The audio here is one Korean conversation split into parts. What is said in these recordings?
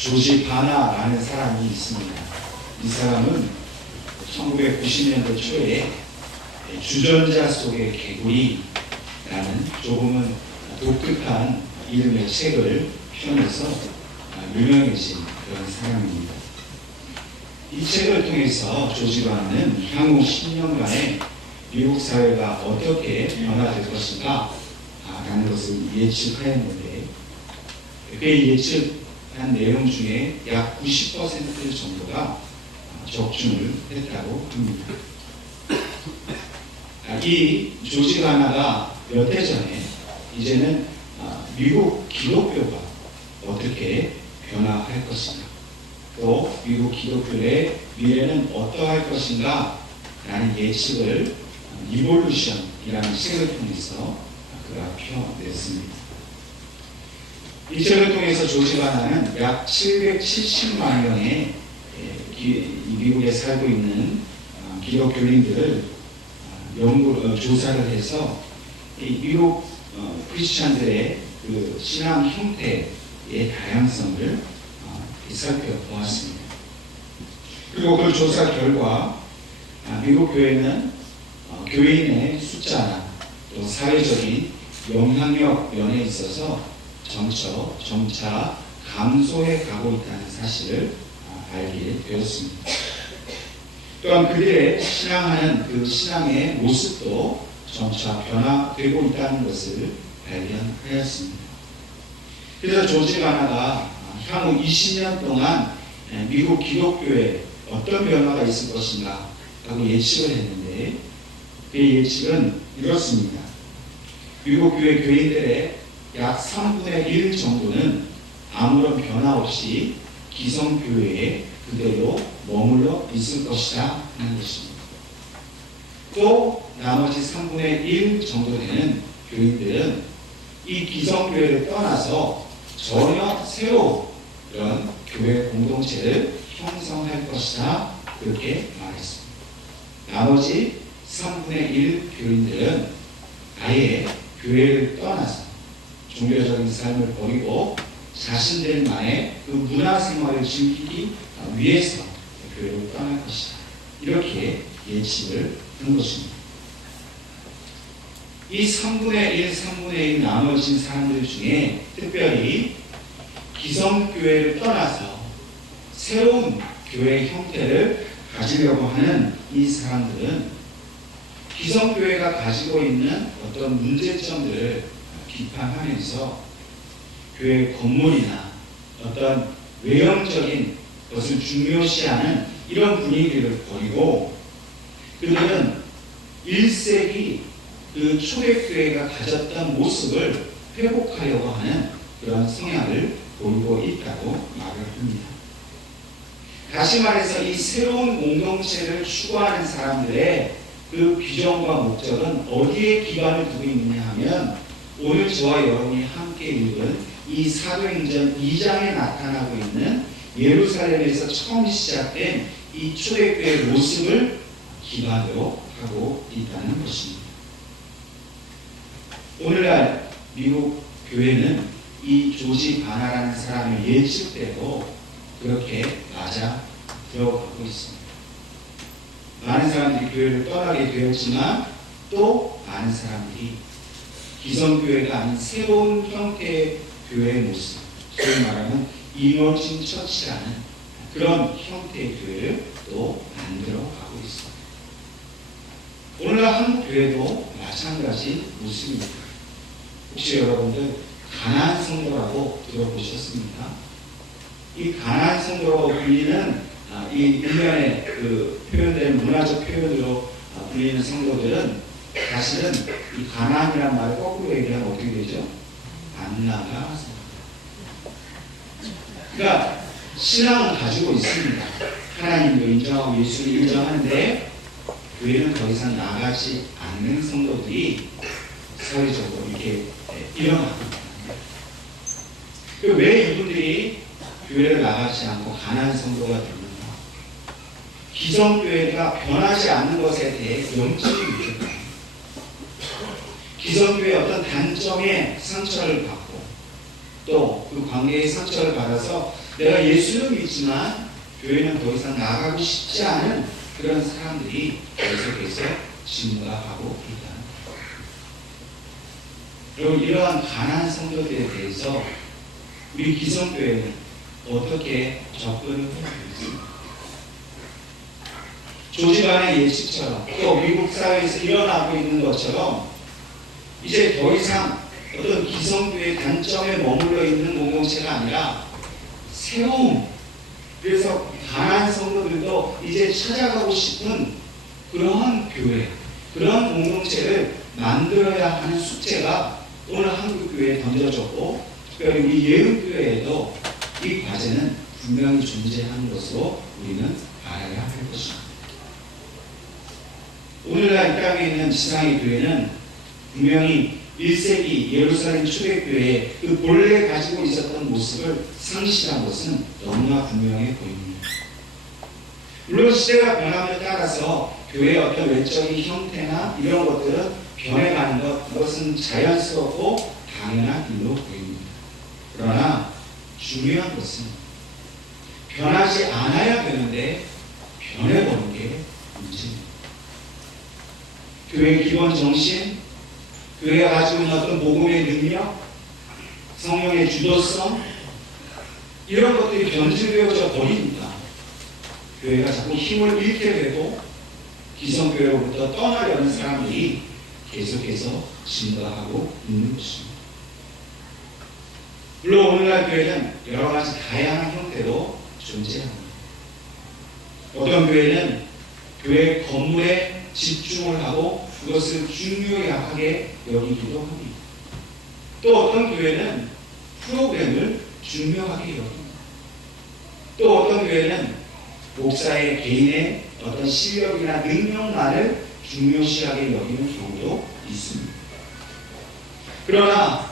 조지 바나라는 사람이 있습니다. 이 사람은 1990년대 초에 주전자 속의 개구리라는 조금은 독특한 이름의 책을 펴내서 유명해진 그런 사람입니다. 이 책을 통해서 조지 바나는 향후 10년간의 미국 사회가 어떻게 변화될 것인가 라는 것을 예측하였는데, 그의 예측한 내용 중에 약 90% 정도가 적중을 했다고 합니다. 이 조지 바나가 몇 해 전에 이제는 미국 기독교가 어떻게 변화할 것인가, 또 미국 기독교의 미래는 어떠할 것인가 라는 예측을 리볼루션이라는 책을 통해서 그가 펴냈습니다. 이 책을 통해서 조지 바나는 약 770만 명의 미국에 살고 있는 기독교인들을 조사를 해서 미국 크리스찬들의 그 신앙 형태의 다양성을 살펴보았습니다. 그리고 그 조사 결과 미국 교회는 교인의 숫자나 또 사회적인 영향력 면에 있어서 점차 감소해 가고 있다는 사실을 알게 되었습니다. 또한 그들의 신앙하는 그 신앙의 모습도 점차 변화되고 있다는 것을 발견하였습니다. 그래서 조지 바나가 향후 20년 동안 미국 기독교에 어떤 변화가 있을 것인가 라고 예측을 했는데, 그 예측은 이렇습니다. 미국 교회 교인들의 약 3분의 1 정도는 아무런 변화 없이 기성교회에 그대로 머물러 있을 것이다 하는 것입니다. 또 나머지 3분의 1 정도 되는 교인들은 이 기성교회를 떠나서 전혀 새로운 그런 교회 공동체를 형성할 것이다, 그렇게 말했습니다. 나머지 3분의 1 교인들은 아예 교회를 떠나서 종교적인 삶을 버리고 자신들만의 그 문화생활을 즐기기 위해서 교회를 떠날 것이다, 이렇게 예측을 한 것입니다. 이 3분의 1, 3분의 1 나눠진 사람들 중에 특별히 기성교회를 떠나서 새로운 교회 형태를 가지려고 하는 이 사람들은 기성교회가 가지고 있는 어떤 문제점들을 비판하면서 교회 건물이나 어떤 외형적인 것을 중요시하는 이런 분위기를 버리고, 그들은 1세기 그 초대교회가 가졌던 모습을 회복하려고 하는 그런 성향을 보이고 있다고 말을 합니다. 다시 말해서 이 새로운 공동체를 추구하는 사람들의 그 비전과 목적은 어디에 기반을 두고 있느냐 하면, 오늘 저와 여러분이 함께 읽은 이 사도행전 2장에 나타나고 있는 예루살렘에서 처음 시작된 이 초대교회의 모습을 기반으로 하고 있다는 것입니다. 오늘날 미국 교회는 이 조지 바나라는 사람의 예측대로 그렇게 맞아 들어가고 있습니다. 많은 사람들이 교회를 떠나게 되었지만, 또 많은 사람들이 기성교회가 아닌 새로운 형태의 교회의 모습, 소위 말하면 이머징 처치라는 그런 형태의 교회를 또 만들어가고 있습니다. 오늘날 한국 교회도 마찬가지 모습입니다. 혹시 여러분들 가나안 성도라고 들어보셨습니까? 이 가나안 성도라고 불리는 이 일련의 그 표현된 문화적 표현으로 불리는 성도들은 사실은 이 가나안이라는 말을 거꾸로 얘기하면 어떻게 되죠? 안나가 성도. 그러니까 신앙은 가지고 있습니다. 하나님도 인정하고 예수를 인정하는데 교회는 더 이상 나가지 않는 성도들이 사회적으로 이렇게 일어나고 있습니다. 왜 이분들이 교회를 나가지 않고 가난한 성도가 되는가? 기성교회가 변하지 않는 것에 대해 염증이 있겠다. 기성교회의 어떤 단점에 상처를 받고, 또 그 관계의 상처를 받아서 내가 예수는 믿지만 교회는 더 이상 나가고 싶지 않은 그런 사람들이 계속해서 증가하고 있다는 거예요. 여러분, 이러한 가난한 성도들에 대해서 우리 기성교회는 어떻게 접근을 해야 되겠습니까? 조지 반의 예측처럼 또 미국 사회에서 일어나고 있는 것처럼 이제 더 이상 어떤 기성교회 단점에 머물러 있는 공동체가 아니라 새로운, 그래서 가난한 성도들도 이제 찾아가고 싶은 그러한 교회, 그러한 공동체를 만들어야 하는 숙제가 오늘 한국교회에 던져졌고, 특별히 우리 예은교회에도 이 과제는 분명히 존재하는 것으로 우리는 알아야 할 것입니다. 오늘날 이 땅에 있는 지상의 교회는 분명히 1세기 예루살렘 초대교회의 그 본래 가지고 있었던 모습을 상실한 것은 너무나 분명해 보입니다. 물론 시대가 변함에 따라서 교회의 어떤 외적인 형태나 이런 것들은 변해가는 것, 그것은 자연스럽고 당연한 일로 보입니다. 그러나 중요한 것은 변하지 않아야 되는데 변해버린 게 문제입니다. 교회의 기본 정신, 교회가 가지고 있는 어떤 복음의 능력, 성령의 주도성, 이런 것들이 변질되어져 버리니까 교회가 자꾸 힘을 잃게 되고 기성교회로부터 떠나려는 사람들이 계속해서 증가하고 있는 것입니다. 물론 오늘날 교회는 여러 가지 다양한 형태로 존재합니다. 어떤 교회는 교회 건물에 집중을 하고 그것을 중요하게 여기기도 합니다. 또 어떤 교회는 프로그램을 중요하게 여깁니다. 또 어떤 교회는 목사의 개인의 어떤 실력이나 능력만을 중요시하게 여기는 경우도 있습니다. 그러나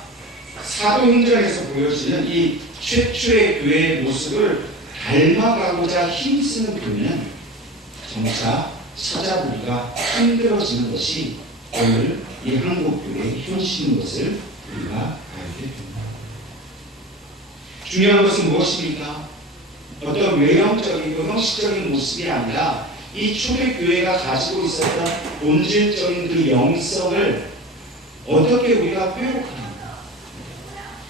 사도행전에서 보여지는 이 최초의 교회의 모습을 닮아가고자 힘쓰는 교회는 점차 찾아보기가 힘들어지는 것이 오늘 이 한국교회의 현실인 것을 우리가 알게 됩니다. 중요한 것은 무엇입니까? 어떤 외형적이고 형식적인 모습이 아니라 이 초대교회가 가지고 있었던 본질적인 그 영성을 어떻게 우리가 회복하는가?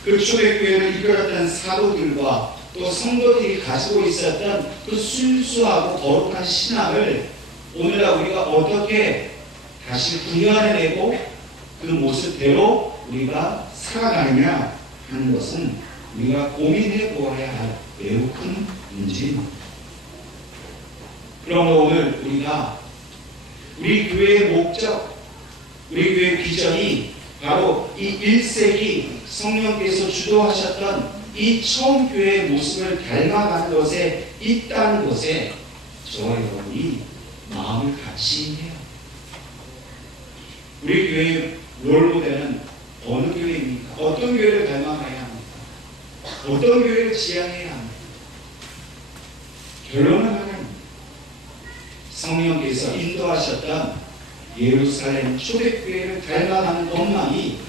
그 초대교회를 이끌었던 사도들과 또 성도들이 가지고 있었던 그 순수하고 거룩한 신앙을 오늘날 우리가 어떻게 다시 구현해내고 그 모습대로 우리가 살아가느냐 하는 것은 우리가 고민해 보아야 할 매우 큰 문제입니다. 그러므로 오늘 우리가 우리 교회의 목적, 우리 교회의 비전이 바로 이 1세기 성령께서 주도하셨던 이 처음 교회의 모습을 닮아가는 것에 있다는 것에 저와 여러분이 마음을 같이 해요. 우리 교회의 롤모델은 어느 교회입니까? 어떤 교회를 닮아가야 합니까? 어떤 교회를 지향해야 합니까? 결론은 하나입니다. 성령께서 인도하셨던 예루살렘 초대교회를 닮아가는 것만이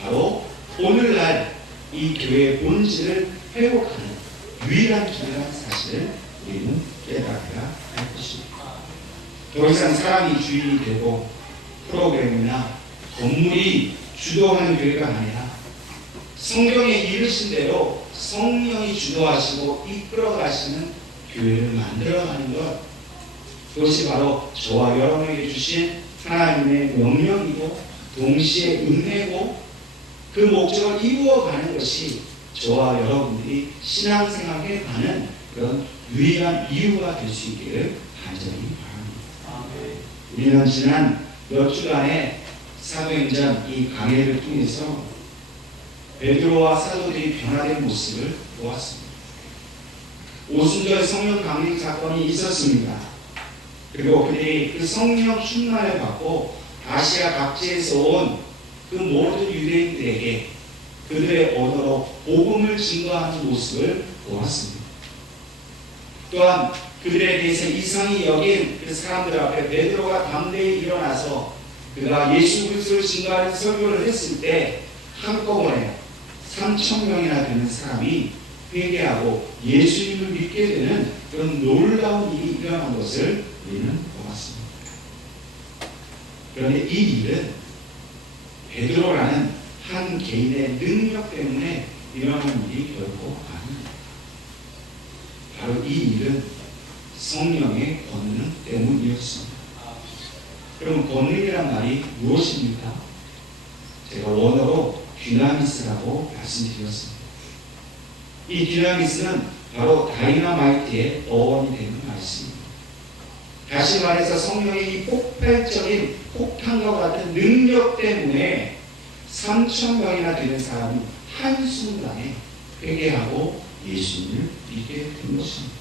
바로 오늘날 이 교회의 본질을 회복하는 유일한 길이라는 사실을 우리는 깨달아야 할 것입니다. 더 이상 사람이 주인이 되고 프로그램이나 건물이 주도하는 교회가 아니라 성경에 이르신 대로 성령이 주도하시고 이끌어 가시는 교회를 만들어가는 것, 그것이 바로 저와 여러분에게 주신 하나님의 명령이고 동시에 은혜고 그 목적을 이루어가는 것이 저와 여러분들이 신앙생활에 가는 그런 유일한 이유가 될 수 있기를 간절히 바랍니다. 우리는 지난 몇 주간의 사도행전 이 강해를 통해서 베드로와 사도들이 변화된 모습을 보았습니다. 오순절 성령 강림 사건이 있었습니다. 그리고 그들이 그 성령 충만을 받고 아시아 각지에서 온 그 모든 유대인들에게 그들의 언어로 복음을 증거하는 모습을 보았습니다. 또한 그들에 대해서 이상히 여긴 그 사람들 앞에 베드로가 담대히 일어나서 그가 예수 그리스도를 증거하는 설교를 했을 때 한꺼번에 3,000명이나 되는 사람이 회개하고 예수님을 믿게 되는 그런 놀라운 일이 일어난 것을 우리는 보았습니다. 그런데 이 일은 베드로라는 한 개인의 능력 때문에 일어난 일이 결코 아닙니다. 바로 이 일은 성령의 권능 때문이었습니다. 그럼 권능이란 말이 무엇입니까? 제가 원어로 듀나미스라고 말씀드렸습니다. 이 듀나미스는 바로 다이너마이트의 어원이 되는 말씀입니다. 다시 말해서 성령의 이 폭발적인 폭탄과 같은 능력 때문에 3,000명이나 되는 사람이 한순간에 회개하고 예수님을 믿게 된 것입니다.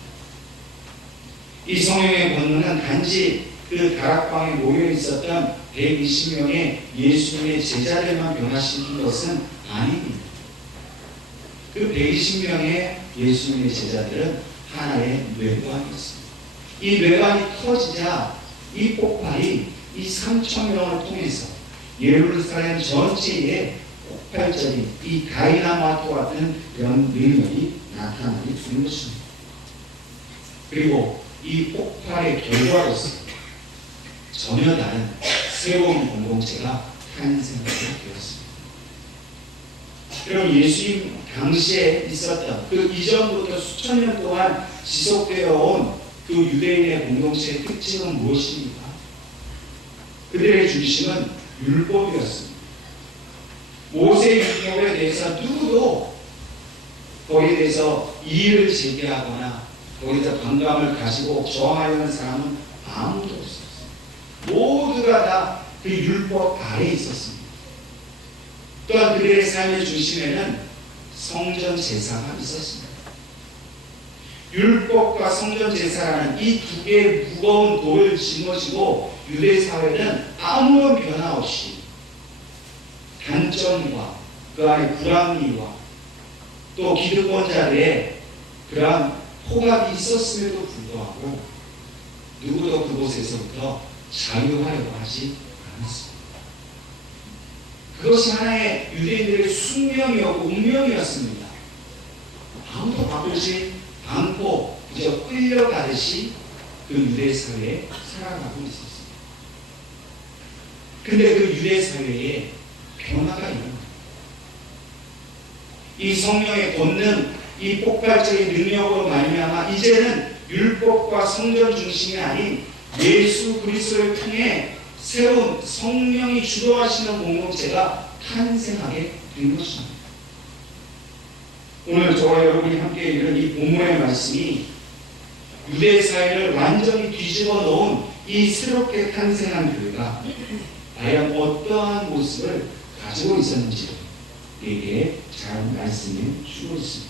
이 성령의 권능은 단지 그 다락방에 모여 있었던 120명의 예수님의 제자들만 변화시킨 것은 아닙니다. 그 120명의 예수님의 제자들은 하나의 뇌관이었습니다. 이 뇌관이 터지자 이 폭발이 이 3,000명을 통해서 예루살렘 전체에 폭발적인 이 다이나마이트 같은 그런 능력이 나타나게 된 것입니다. 그리고 이 폭발의 결과로서 전혀 다른 새로운 공동체가 탄생하게 되었습니다. 그럼 예수님 당시에 있었던 그 이전부터 수천 년 동안 지속되어 온 그 유대인의 공동체의 특징은 무엇입니까? 그들의 중심은 율법이었습니다. 모세의 율법에 대해서 누구도 거기에 대해서 이의를 제기하거나 거기서 반감을 가지고 저항하려는 사람은 아무도 없었어요. 모두가 다 그 율법 아래에 있었습니다. 또한 그들의 삶의 중심에는 성전 제사가 있었습니다. 율법과 성전 제사라는 이 두 개의 무거운 돌을 짊어지고 유대 사회는 아무런 변화 없이 단점과 그 안에 불합리와 또 기득권자들의 그러한 포갑이 있었음에도 불구하고 누구도 그곳에서부터 자유하려고 하지 않았습니다. 그것이 하나의 유대인들의 숙명이었고 운명이었습니다. 아무도 바꾸지 않고 그저 끌려가듯이 그 유대 사회에 살아가고 있었습니다. 근데 그 유대 사회에 변화가 일어납니다. 이 성령의 권능, 이 폭발적인 능력으로 말미암아 이제는 율법과 성전 중심이 아닌 예수 그리스도를 통해 새로운 성령이 주도하시는 공동체가 탄생하게 된 것입니다. 오늘 저와 여러분이 함께 읽은 이 본문의 말씀이 유대 사회를 완전히 뒤집어 놓은 이 새롭게 탄생한 교회가 과연 어떠한 모습을 가지고 있었는지 우리에게 잘 말씀해 주고 있습니다.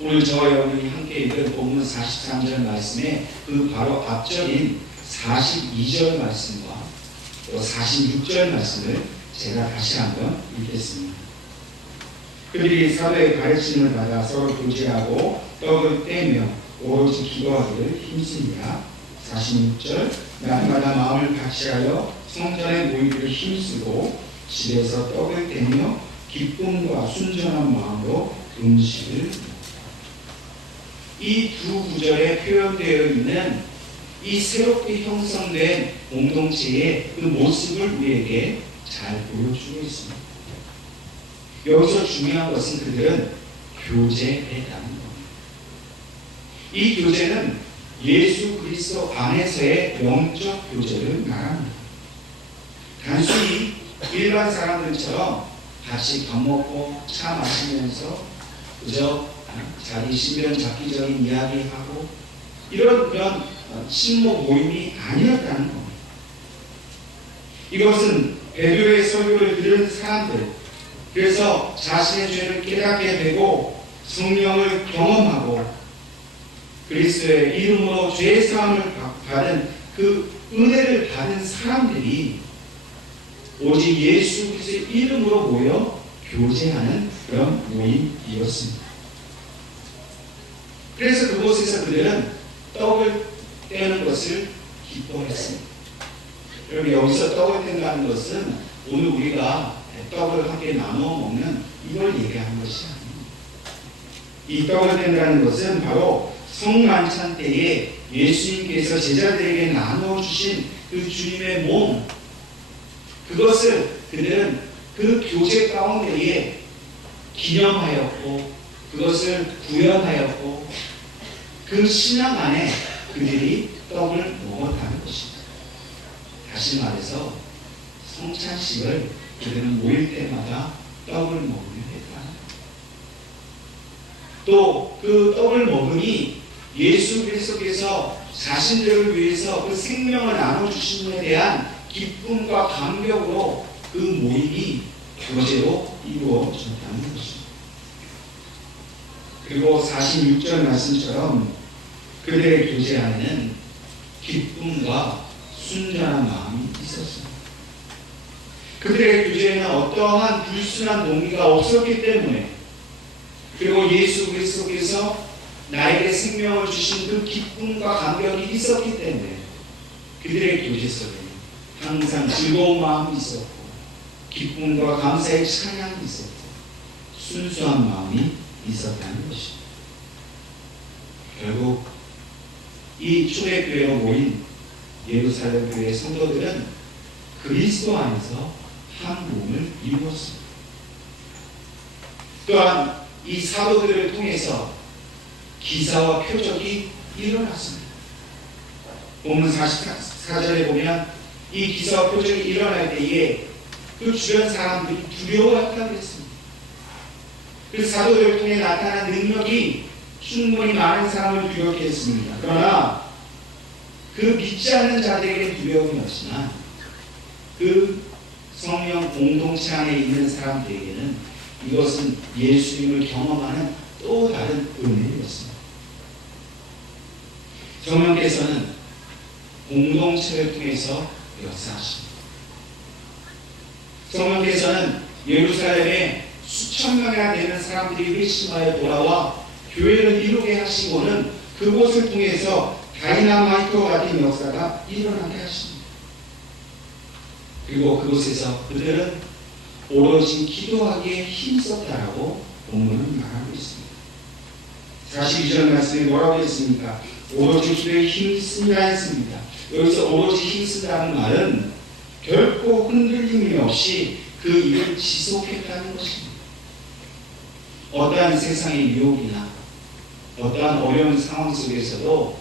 오늘 저와 여러분이 함께 읽은 본문 43절 말씀에 그 바로 앞절인 42절 말씀과 또 46절 말씀을 제가 다시 한번 읽겠습니다. 그들이 사도의 가르침을 받아 서로 교제하고 떡을 떼며 오로지 기도하기를 힘쓰니라. 46절 날마다 마음을 같이하여 성전에 모이기를 힘쓰고 집에서 떡을 떼며 기쁨과 순전한 마음으로 음식을 이 두 구절에 표현되어 있는 이 새롭게 형성된 공동체의 그 모습을 우리에게 잘 보여주고 있습니다. 여기서 중요한 것은 그들은 교제했다는 겁니다. 이 교제는 예수 그리스도 안에서의 영적 교제를 말합니다. 단순히 일반 사람들처럼 같이 밥 먹고 차 마시면서 그저 자기 신변 잡기적인 이야기하고 이런 그런 친목 모임이 아니었다는 겁니다. 이것은 베드로의 설교를 들은 사람들, 그래서 자신의 죄를 깨닫게 되고 성령을 경험하고 그리스도의 이름으로 죄사함을 받은 그 은혜를 받은 사람들이 오직 예수 그리스도의 이름으로 모여 교제하는 그런 모임이었습니다. 그래서 그곳에서 그들은 떡을 떼는 것을 기뻐했습니다. 여러분, 여기서 떡을 뗀다는 것은 오늘 우리가 떡을 함께 나누어 먹는 이걸 얘기하는 것이 아닙니다. 이 떡을 뺀다는 것은 바로 성만찬 때에 예수님께서 제자들에게 나누어 주신 그 주님의 몸, 그것을 그들은 그 교제 가운데에 기념하였고 그것을 구현하였고 그 신앙 안에 그들이 떡을 먹었다는 것입니다. 다시 말해서 성찬식을 그들은 모일 때마다 떡을 먹으려 했다. 또 그 떡을 먹으니 예수 그리스도께서 자신들을 위해서 그 생명을 나눠주심에 대한 기쁨과 감격으로 그 모임이 교제로 이루어졌다는 것입니다. 그리고 46절 말씀처럼 그들의 교제 안에는 기쁨과 순전한 마음이 있었습니다. 그들의 교제에는 어떠한 불순한 동기가 없었기 때문에, 그리고 예수 그리스도께서 나에게 생명을 주신 그 기쁨과 감격이 있었기 때문에 그들의 교제 속에 항상 즐거운 마음이 있었고 기쁨과 감사의 찬양이 있었고 순수한 마음이 있었다는 것입니다. 결국 이 초대교회로 모인 예루살렘 교회 성도들은 그리스도 안에서 한 몸을 이루었습니다. 또한 이 사도들을 통해서 기사와 표적이 일어났습니다. 본문 44절에 보면 이 기사와 표적이 일어날 때에 그 주변 사람들이 두려워했다고 했습니다. 그 사도들을 통해 나타난 능력이 충분히 많은 사람을 두렵게 했습니다. 그러나 그 믿지 않는 자들에게는 두려움이 없지만 그 성령 공동체 안에 있는 사람들에게는 이것은 예수님을 경험하는 또 다른 은혜였습니다. 성령께서는 공동체를 통해서 역사하십니다. 성령께서는 예루살렘에 수천 명이나 되는 사람들이 회심하여 돌아와 교회를 이루게 하시고는 그곳을 통해서 다이나마이트와 같은 역사가 일어나게 하십니다. 그리고 그곳에서 그들은 오로지 기도하기에 힘썼다라고 본문은 말하고 있습니다. 42절 말씀에 뭐라고 했습니까? 오로지 기도에 힘쓰라 했습니다. 여기서 오로지 힘쓰다는 말은 결코 흔들림이 없이 그 일을 지속했다는 것입니다. 어떠한 세상의 유혹이나 어떠한 어려운 상황 속에서도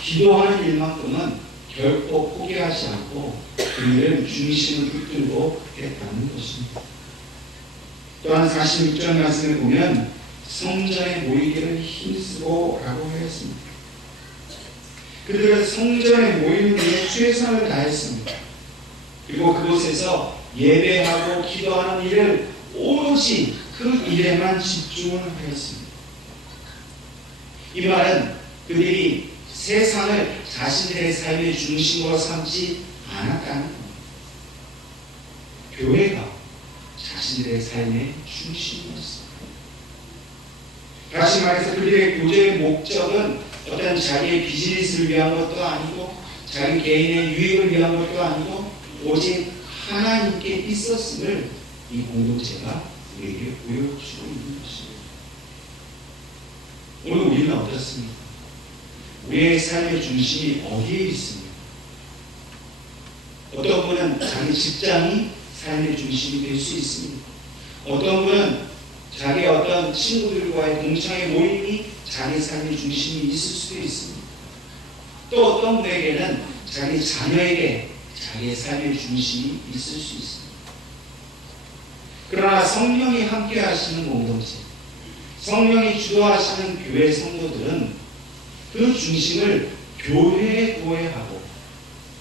기도하는 일만큼은 결코 포기하지 않고 그 일을 중심을 붙들고 했다는 것입니다. 또한 46절 말씀을 보면 성전에 모이기를 힘쓰고 라고 하였습니다. 그들은 성전에 모이는 일에 최선을 다했습니다. 그리고 그곳에서 예배하고 기도하는 일을 오로지 그 일에만 집중을 하였습니다. 이 말은 그들이 세상을 자신들의 삶의 중심으로 삼지 않았다는 겁니다. 교회가 자신들의 삶의 중심이었습니다. 다시 말해서 그들의 교제의 목적은 어떤 자기의 비즈니스를 위한 것도 아니고 자기 개인의 유익을 위한 것도 아니고 오직 하나님께 있었음을 이 공동체가 우리에게 보여주고 있는 것입니다. 오늘 우리는 어떻습니까? 우리의 삶의 중심이 어디에 있습니까? 어떤 분은 자기 직장이 삶의 중심이 될 수 있습니다. 어떤 분은 자기 어떤 친구들과의 동창의 모임이 자기 삶의 중심이 있을 수도 있습니다. 또 어떤 분에게는 자기 자녀에게 자기의 삶의 중심이 있을 수 있습니다. 그러나 성령이 함께 하시는 공동체, 성령이 주도하시는 교회 성도들은 그 중심을 교회에 도회하고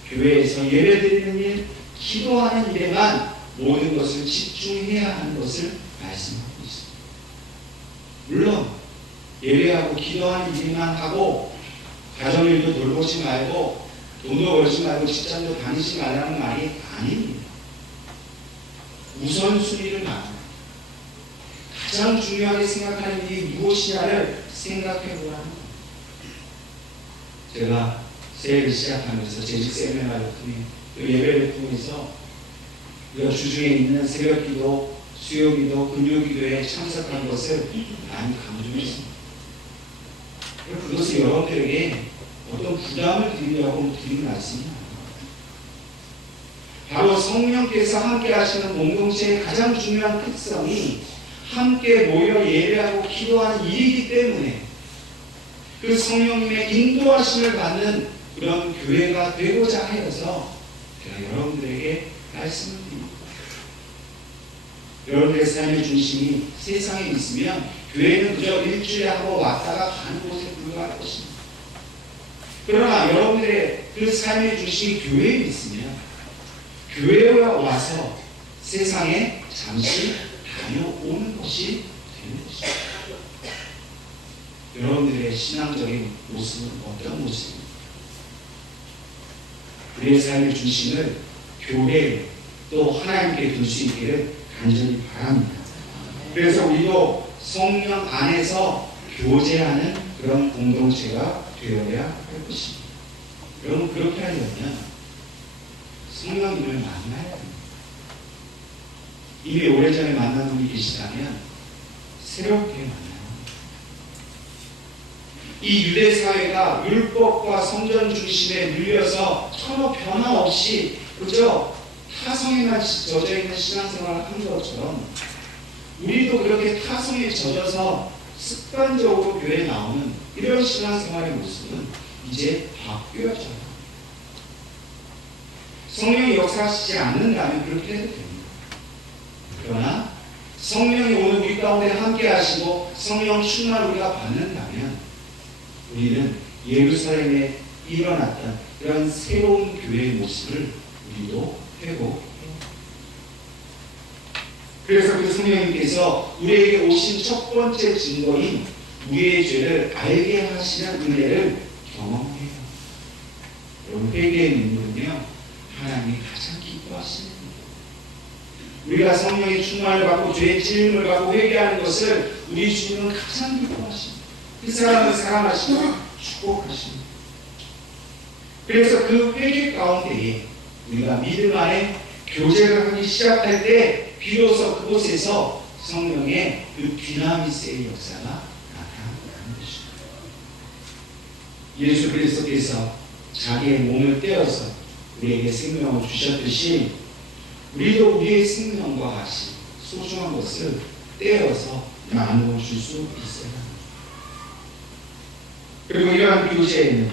교회에서 예배드리는 일, 기도하는 일에만 모든 것을 집중해야 하는 것을 말씀하고 있습니다. 물론 예배하고 기도하는 일만 하고 가정일도 돌보지 말고 돈도 벌지 말고 직장도 다니지 말라는 말이 아닙니다. 우선순위를 나누고 가장 중요하게 생각하는 일이 무엇이냐를 생각해 보라는 겁니다. 제가 새해를 시작하면서 재직 세미나를 통해 또 예배를 통해서 우리가 주중에 있는 새벽기도, 수요기도, 금요기도에 참석한 것을 많이 강조했습니다. 그것을 여러분들에게 어떤 부담을 드리려고 드리는 말씀이 아니에요. 바로 성령께서 함께 하시는 공동체의 가장 중요한 특성이 함께 모여 예배하고 기도하는 일이기 때문에 그 성령님의 인도하심을 받는 그런 교회가 되고자 하여서 제가 여러분들에게 말씀을 드립니다. 여러분들의 삶의 중심이 세상에 있으면 교회는 그저 일주일에 한 번 왔다가 가는 곳에 불과할 것입니다. 그러나 여러분들의 그 삶의 중심이 교회에 있으면 교회에 와서 세상에 잠시 다녀오는 것이 되는 것입니다. 여러분들의 신앙적인 모습은 어떤 모습입니까? 우리의 삶의 중심을 교회 또 하나님께 둘 수 있기를 간절히 바랍니다. 그래서 우리도 성령 안에서 교제하는 그런 공동체가 되어야 할 것입니다. 여러분, 그렇게 하려면 성령님을 만나야 됩니다. 이미 오래전에 만난 분이 계시다면 새롭게 만나야 합니다. 이 유대사회가 율법과 성전 중심에 눌려서 전혀 변화 없이 그저 타성에만 젖어있는 신앙생활을 한 것처럼 우리도 그렇게 타성에 젖어서 습관적으로 교회에 나오는 이런 신앙생활의 모습은 이제 바뀌어져요. 성령이 역사하시지 않는다면 그렇게 해도 됩니다. 그러나 성령이 오늘 우리 가운데 함께 하시고 성령 충만을 우리가 받는다면 우리는 예루살렘에 일어났던 그런 새로운 교회의 모습을 우리도 회복해요. 그래서 그 성령님께서 우리에게 오신 첫 번째 증거인 우리의 죄를 알게 하시는 은혜를 경험해요. 여러분, 회개의 눈물은요 하나님이 가장 기뻐하시는 거예요. 우리가 성령의 충만을 받고 죄의 찔림을 받고 회개하는 것을 우리 주님은 가장 기뻐하십니다. 그 사람을 사랑하시고 축복하십니다. 그래서 그 회개 가운데에 우리가 믿음 안에 교제를 하기 시작할 때 비로소 그곳에서 성령의 그 디나미스의 역사가 나타나는 것입니다. 예수 그리스도께서 자기의 몸을 떼어서 우리에게 생명을 주셨듯이 우리도 우리의 생명과 같이 소중한 것을 떼어서 나누어 줄 수 있어야 합니다. 그리고 이러한 교제에는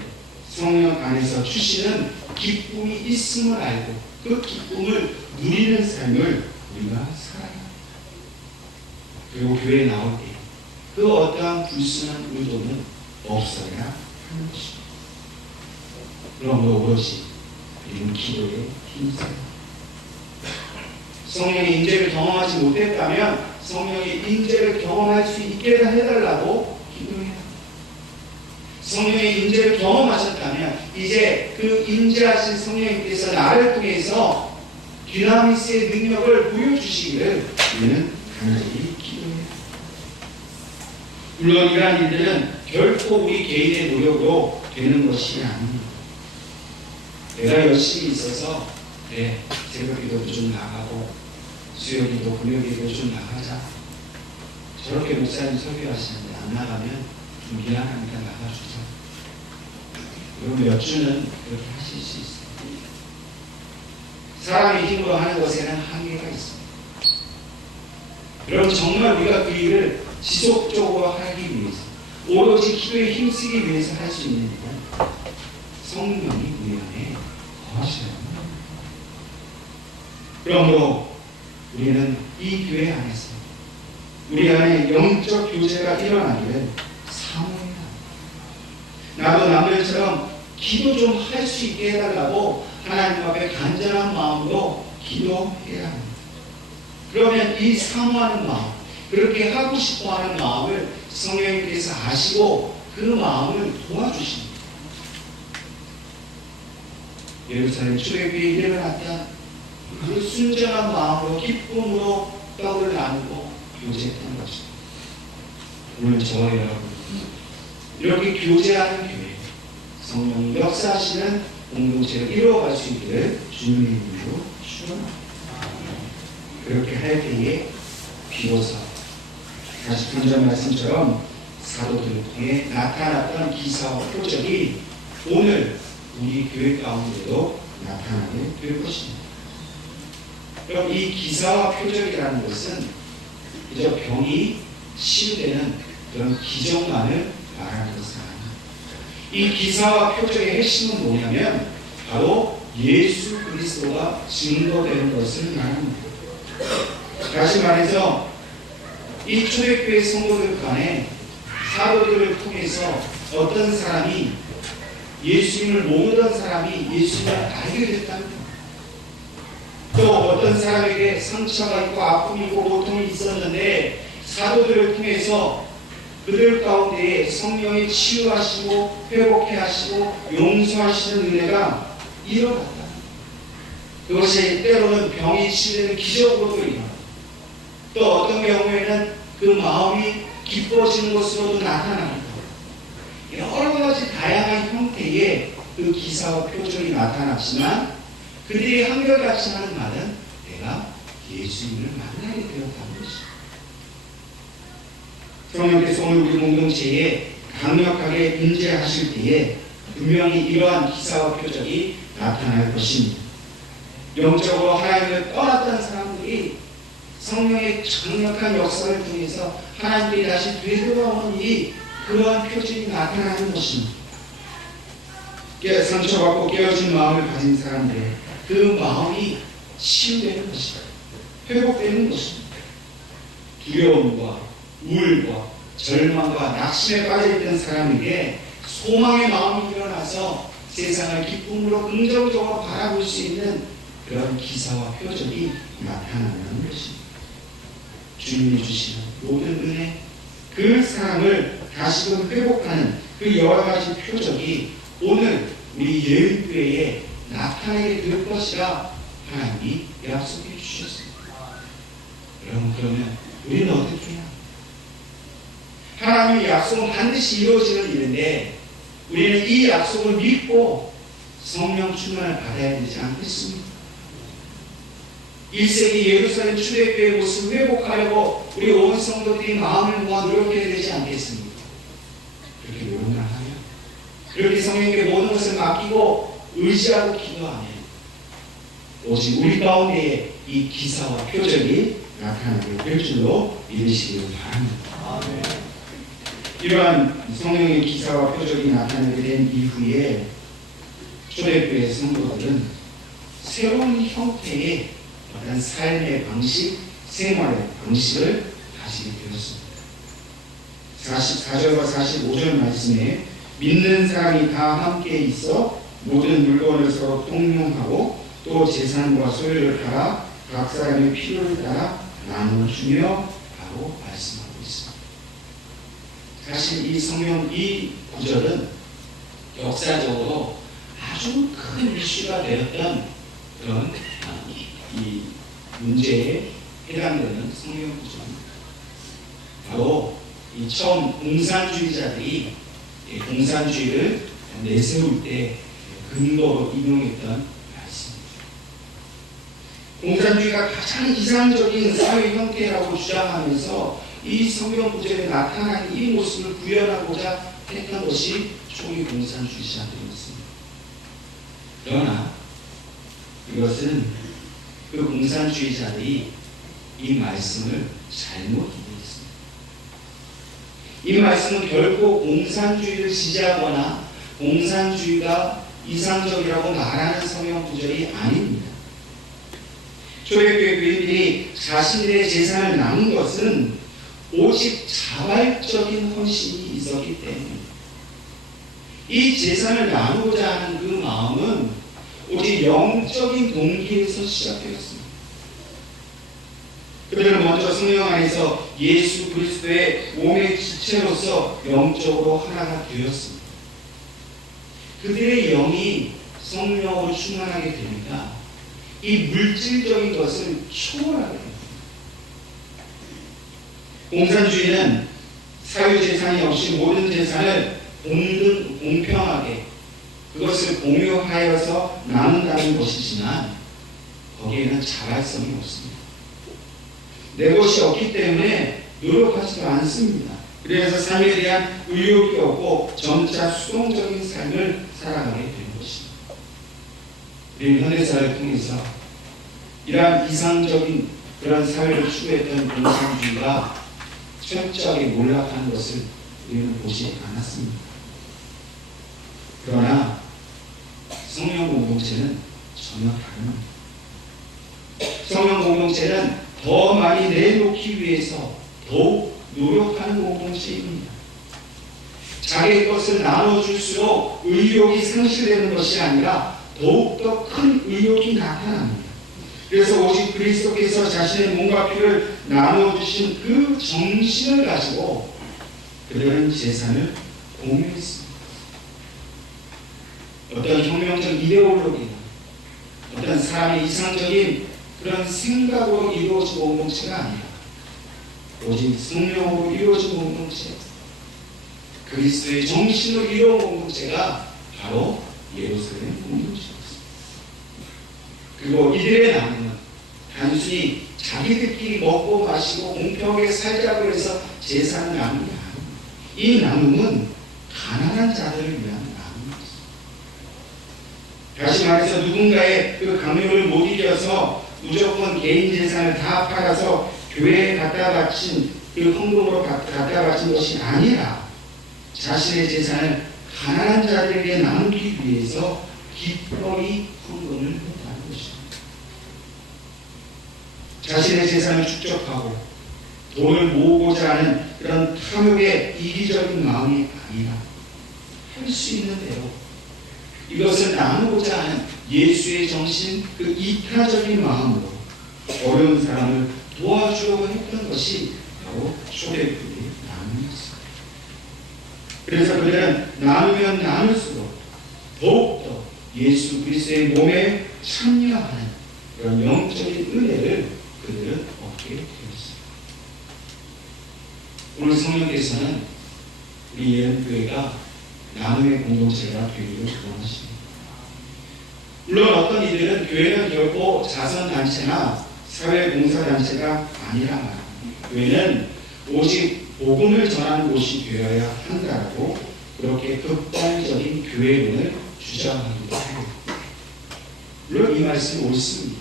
성령 안에서 주시는 기쁨이 있음을 알고 그 기쁨을 누리는 삶을 우리가 살아야 합니다. 그리고 교회에 나올 때 그 어떠한 불순한 의도는 없어야 하는 것입니다. 그러므로 오로지 우리는 기도에 힘써야 합니다. 성령의 인재를 경험하지 못했다면 성령의 인재를 경험할 수 있게 해달라고 기도해야 합니다. 성령의 인재를 경험하셨다면 이제 그 인재하신 성령님께서 나를 통해서 디나미스의 능력을 보여주시기를 우리는 간절히 기도해야 합니다. 물론 이러한 일들은 결코 우리 개인의 노력으로 되는 것이 아닙니다. 내가 열심히 있어서 새벽기도도 좀 나가고 수요기도 금요기도 좀 나가자. 저렇게 목사님 설교하시는데 안 나가면 좀 미안하니까 나가주자. 그럼 몇 주는 그렇게 하실 수 있어요. 사람의 힘으로 하는 것에는 한계가 있습니다. 여러분, 정말 우리가 그 일을 지속적으로 하기 위해서 오로지 기도에 힘쓰기 위해서 할 수 있는 일은 성령이 우리 안에 거하셔야 합니다. 그러므로 우리는 이 교회 안에서 우리 안에 영적 교제가 일어나기를 사모해야 합니다. 나도 남들처럼 기도 좀 할 수 있게 해달라고 하나님 앞에 간절한 마음으로 기도해야 합니다. 그러면 이 사모하는 마음, 그렇게 하고 싶어하는 마음을 성령님께서 아시고 그 마음을 도와주십니다. 예루살렘 출애굽에 일어났던 그 순전한 마음으로 기쁨으로 떡을 나누고 교제했던 것입니다. 오늘 저와 여러분 이렇게 교제하는 교회, 성령 역사하시는 공동체를 이루어갈 수 있기를 주님의 이름으로 축원합니다. 그렇게 할 때에 비로소 다시 본전 말씀처럼 사도들을 통해 나타났던 기사와 표적이 오늘 우리 교회 가운데도 나타나게 될 것입니다. 그럼 이 기사와 표적이라는 것은 그저 병이 치유되는 그런 기적만을 말하는 것은 아닙니다. 이 기사와 표적의 핵심은 뭐냐면 바로 예수 그리스도가 증거되는 것을 말합니다. 다시 말해서 이 초대교회 성도들 간에 사도들을 통해서 어떤 사람이 예수님을 모르던 사람이 예수님을 알게 됐다는 것, 또 어떤 사람에게 상처가 있고 아픔이 있고 고통이 있었는데 사도들을 통해서 그들 가운데에 성령이 치유하시고 회복해 하시고 용서하시는 은혜가 일어났다. 그것이 때로는 병이 치유되는 기적으로도 일어납니다. 또 어떤 경우에는 그 마음이 기뻐지는 것으로도 나타납니다. 여러 가지 다양한 형태의 그 기사와 표적이 나타났지만 그들이 한결같이 하는 말은 내가 예수님을 만나게 되었다는 것입니다. 성령께서 오늘 우리 공동체에 강력하게 임재하실 때에 분명히 이러한 기사와 표적이 나타날 것입니다. 영적으로 하나님을 떠났던 사람들이 성령의 강력한 역사를 통해서 하나님께 다시 되돌아오는 일이 그러한 표적이 나타나는 것입니다. 상처받고 깨어진 마음을 가진 사람들의 그 마음이 치유되는 것이다. 회복되는 것입니다. 두려움과 우울과 절망과 낙심에 빠져있던 사람에게 소망의 마음이 일어나서 세상을 기쁨으로 긍정적으로 바라볼 수 있는 그런 기사와 표적이 나타나는 것입니다. 주님이 주시는 모든 은혜, 그 사람을 다시금 회복하는 그 여러 가지 표적이 오늘 우리 예은교회에 나타나게 될 것이라 하나님이 약속해 주셨습니다. 여러분, 그러면 우리는 어떻게 해야? 하나님의 약속은 반드시 이루어지는 일인데 우리는 이 약속을 믿고 성령 충만을 받아야 되지 않겠습니까? 1세기 예루살렘 초대교회의 모습을 회복하려고 우리 온 성도들이 마음을 모아 노력해야 되지 않겠습니까? 그렇게 노력을 하면, 그렇게 성령께 모든 것을 맡기고 의지하고 기도하면 오직 우리 가운데에 이 기사와 표적이 나타나게 될 줄로 믿으시길 바랍니다. 아멘. 이러한 성령의 기사와 표적이 나타나게 된 이후에 초대교회 성도들은 새로운 형태의 어떤 삶의 방식, 생활의 방식을 가지게 되었습니다. 44절과 45절 말씀에 믿는 사람이 다 함께 있어 모든 물건을 서로 통용하고 또 재산과 소유를 팔아 각 사람의 필요를 따라 나눠주며 라고 말씀하고 있습니다. 사실 이 성경 이 구절은 역사적으로 아주 큰 이슈가 되었던 그런 이 문제에 해당되는 성경 구절입니다. 바로 이 처음 공산주의자들이 공산주의를 내세울 때 근거로 인용했던 말씀입니다. 공산주의가 가장 이상적인 사회 형태라고 주장하면서 이 성경 구절에 나타난 이 모습을 구현하고자 했던 것이 초기 공산주의자들이었습니다. 그러나 이것은 그 공산주의자들이 이 말씀을 잘못 이해했습니다. 이 말씀은 결코 공산주의를 지지하거나 공산주의가 이상적이라고 말하는 성경 구절이 아닙니다. 초대교회 교인들이 자신들의 재산을 나눈 것은 오직 자발적인 헌신이 있었기 때문입니다. 이 재산을 나누고자 하는 그 마음은 오직 영적인 동기에서 시작되었습니다. 그들은 먼저 성령 안에서 예수 그리스도의 몸의 지체로서 영적으로 하나가 되었습니다. 그들의 영이 성령으로 충만하게 되니까 이 물질적인 것을 초월하게 됩니다. 공산주의는 사유재산이 없이 모든 재산을 동등 공평하게 그것을 공유하여서 나눈다는 것이지만 거기에는 자발성이 없습니다. 내 것이 없기 때문에 노력하지도 않습니다. 그래서 삶에 대한 의욕이 없고 점차 수동적인 삶을 살아가게 되는 것입니다. 우리는 현대사를 통해서 이러한 이상적인 그런 사회를 추구했던 공산주의가 철저하게 몰락하는 것을 우리는 보지 않았습니다. 그러나 성령 공동체는 전혀 다릅니다. 성령 공동체는 더 많이 내놓기 위해서 더욱 노력하는 공동체입니다. 자기의 것을 나눠줄수록 의욕이 상실되는 것이 아니라 더욱더 큰 의욕이 나타납니다. 그래서 오직 그리스도께서 자신의 몸과 피를 나눠주신 그 정신을 가지고 그들은 재산을 공유했습니다. 어떤 혁명적 이데올로기나 어떤 사람의 이상적인 그런 생각으로 이루어진 공동체가 아니라 오직 성령으로 이루어진 공동체, 그리스도의 정신으로 이루어진 공동체가 바로 예루살렘 공동체였습니다. 그리고 이들의 나눔은 단순히 자기들끼리 먹고 마시고 공평하게 살자고 해서 재산을 나누는 게 아닙니다. 이 나눔은 가난한 자들을 위한 나눔이었습니다. 다시 말해서 누군가의 그 강요를 못 이겨서 무조건 개인 재산을 다 팔아서 교회에 갖다 바친 그 헌금으로 갖다 바친 것이 아니라 자신의 재산을 가난한 자들에게 나누기 위해서 기꺼이 헌금을 했다는 것입니다. 자신의 재산을 축적하고 돈을 모으고자 하는 그런 탐욕의 이기적인 마음이 아니라 할 수 있는 대로 이것을 나누고자 하는 예수의 정신, 그 이타적인 마음으로 어려운 사람을 도와주려고 했던 것이 바로 초대교회의 나눔이었습니다. 그래서 그들은 나누면 나눌수록 더욱더 예수 그리스도의 몸에 참여하는 그런 영적인 은혜를 그들은 얻게 되었습니다. 오늘 성령께서는 우리 예언교회가 나눔의 공동체가 되기를 원하십니다. 물론 어떤 이들은 교회는 결코 자선단체나 사회봉사단체가 아니라 말합니다. 교회는 오직 복음을 전하는 곳이 되어야 한다고 그렇게 극단적인 교회론을 주장하기도 합니다. 물론 이 말씀이 옳습니다.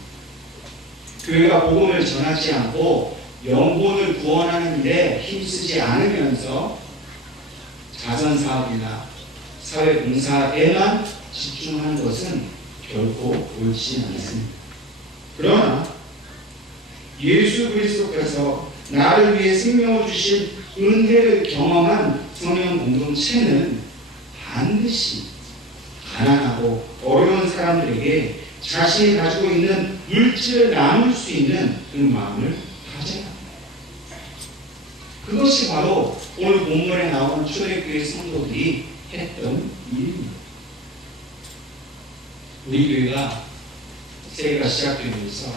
교회가 복음을 전하지 않고 영혼을 구원하는 일에 힘쓰지 않으면서 자선사업이나 사회봉사에만 집중하는 것은 결코 옳지 않습니다. 그러나 예수 그리스도께서 나를 위해 생명을 주신 은혜를 경험한 성령 공동체는 반드시 가난하고 어려운 사람들에게 자신이 가지고 있는 물질을 나눌 수 있는 그 마음을 가져야 합니다. 그것이 바로 오늘 본문에 나오는 초대교회 성도들이 했던 일입니다. 우리 교회가 새해가 시작되면서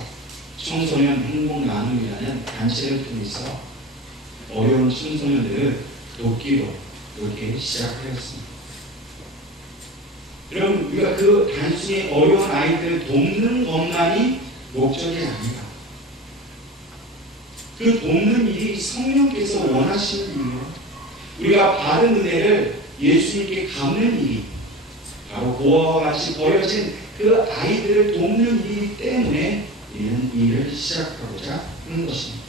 청소년 행복 나눔이라는 단체를 통해서 어려운 청소년들을 돕기로 이렇게 시작하였습니다. 그럼 우리가 그 단순히 어려운 아이들을 돕는 것만이 목적이 아니라 그 돕는 일이 성령께서 원하시는 일이요, 우리가 받은 은혜를 예수님께 갚는 일이 바로 그와 같이 버려진 그 아이들을 돕는 일이기 때문에 우리는 일을 시작하고자 하는 것입니다.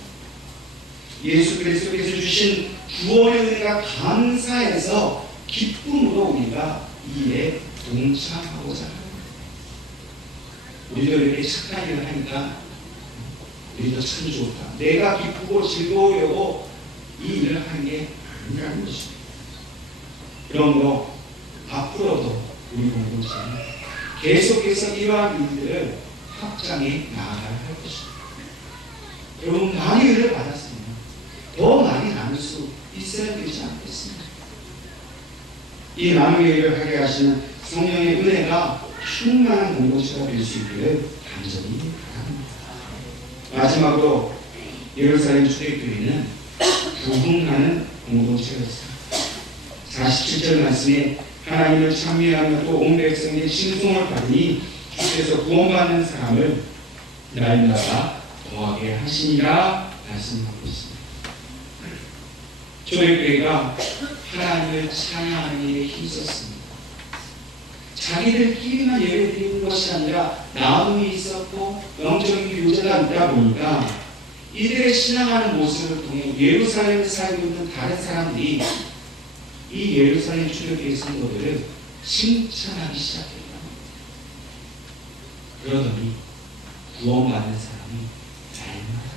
예수 그리스도께서 주신 구원의 은혜가 감사해서 기쁨으로 우리가 이 일에 동참하고자 합니다. 우리도 이렇게 착한 일을 하니까 우리도 참 좋다, 내가 기쁘고 즐거우려고 이 일을 하는 게 아니라는 것입니다. 그러므로 앞으로도 우리 공동체는 계속해서 이러한 일들을 확장해 나아가야 할 것입니다. 여러분, 많이 은혜를 받았으면 더 많이 나눌 수 있어야 되지 않겠습니까? 이 나눔의 일을 하게 하시는 성령의 은혜가 충만한 공동체가 될 수 있기를 간절히 바랍니다. 마지막으로 예루살렘 초대교회는 부흥하는 공동체였습니다. 47절 말씀에 하나님을 찬미하며 또 온 백성의 칭송을 받으니 주께서 구원받는 사람을 날마다 더하게 하시니라 말씀하고 있습니다. 초대교회가 하나님을 찬양하는 일에 힘썼습니다. 자기들끼리만 예배드리는 것이 아니라 나눔이 있었고 영적인 교제가 있다 보니까 이들의 신앙하는 모습을 통해 예루살렘에 살고 있는 다른 사람들이 이 예루살렘 초대교회 성도들을 칭찬하기 시작했다. 그러더니 구원받는 사람이 날마다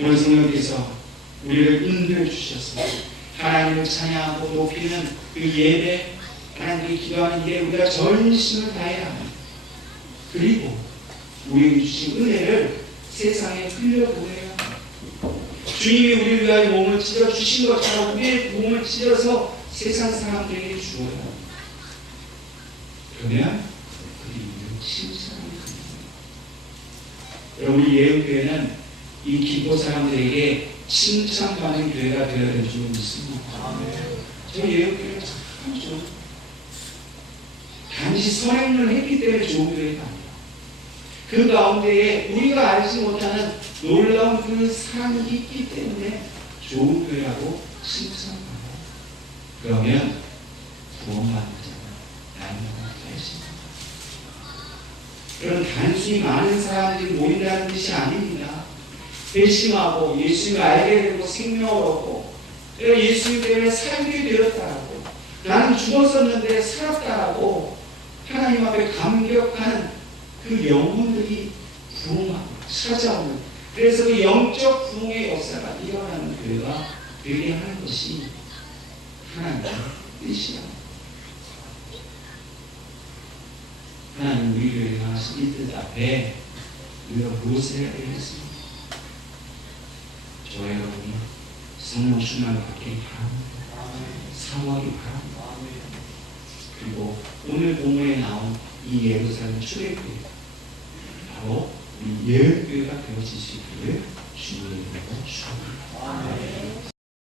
오늘 성령께서 우리를 인도해 주셔서 하나님을 찬양하고 높이는 그 예배, 하나님께 기도하는 일에 우리가 전심을 다해야 합니다. 그리고 우리에게 주신 은혜를 세상에 흘려보내야 합니다. 주님이 우리를 위하여 몸을 찢어 주신 것처럼 우리의 몸을 찢어서 세상 사람들에게 주어야 합니다. 그러면 그들이 칭찬하게 됩니다. 여러분, 우리 예언교회는 이 기도 사람들에게 칭찬받는 교회가 되어야 될 줄 믿습니다. 저 예언교회가 참 좋은, 단지 선행을 했기 때문에 좋은 교회가 아니라 그 가운데에 우리가 알지 못하는 놀라운 그 사랑이 있기 때문에 좋은 교회라고 칭찬받아요. 그러면 구원받는 자는 날마다 되십니다. 그런 단순히 많은 사람들이 모인다는 뜻이 아닙니다. 배심하고 예수님을 알게 되고 생명을 얻고 내가 예수님 때문에 살게 되었다라고, 나는 죽었었는데 살았다라고 하나님 앞에 감격하는 그 영혼들이 부흥하고 찾아오는, 그래서 그 영적 부흥의 역사가 일어나는 교회가 되게 하는 것이 하나님의 뜻이야. 하나님 우리 교회를 향하신 이 뜻 앞에 우리가 무엇을 해야 되겠습니까? 저와 여러분이 성령 충만을 받기 바랍니다. 사모하기 바랍니다. 그리고 오늘 본문에 나온 이 예루살렘 초대교회, 바로 우리 예언교회가 되어질 수 있기를 주님의 이름으로 축원합니다.